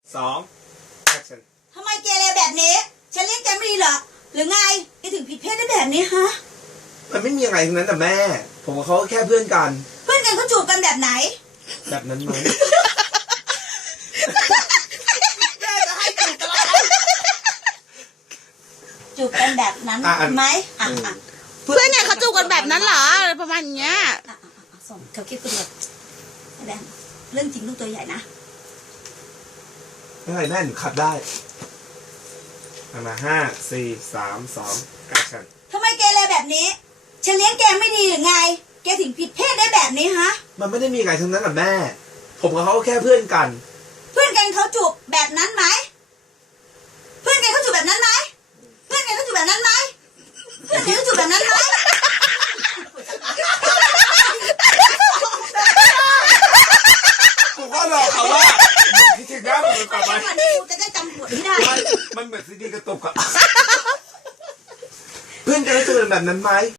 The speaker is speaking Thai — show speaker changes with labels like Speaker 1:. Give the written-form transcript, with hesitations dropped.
Speaker 1: 2 action
Speaker 2: ทำไมเกเรแบบนี้ฉันเลี้ยงแกไม่ดีเหรอหรือไงแกถึงผิดเพศได้แบบนี้ฮะ
Speaker 1: มันไม่มีอะไรทั้งนั้นแต่แม่ ผมกับเขาแค่เพื่อนกัน
Speaker 2: เพื่อนกันเขาจูบกันแบบไหน
Speaker 1: แบบนั้นไหม
Speaker 2: แม่จะให้จูบกันจูบกันแบบนั้นไหม
Speaker 3: เพื่อนเนี่ยเขาจูบกันแบบนั้นเหรออะไรประมาณเนี้ย
Speaker 2: ส่งเขาคิดกันเลยแบงเรื่องจริงลูกตัวใหญ่นะ
Speaker 1: ไม่เป็นไรแม่หนูขับได้มา5 4 3 2 action
Speaker 2: ทำไมเกเรแบบนี้ฉันเลี้ยงแกไม่ดีหรือไงแกถึงผิดเพศได้แบบนี้ฮะ
Speaker 1: มันไม่ได้มีอะไรทั้งนั้นแต่แม่ ผมกับเขาแค่เพื่อนกัน
Speaker 2: เพื่อนกันเขาจูบแบบนั้นไหมเพื่อนกันเขาจูบแบบนั้นไหมเพื่อนกันเขาจูบแบบนั้นไหมเพื่อนกันเขาจูบแบบนั้นไหม
Speaker 1: ผมก็บอกเขาว่าคิดถึงหน้าผมกลับไป
Speaker 2: กูจะได้จำบทนี้ได้
Speaker 1: มันเหมือนซีดีกระตุกอะเพื่อนกันจะเป็นแบบนั้นไหม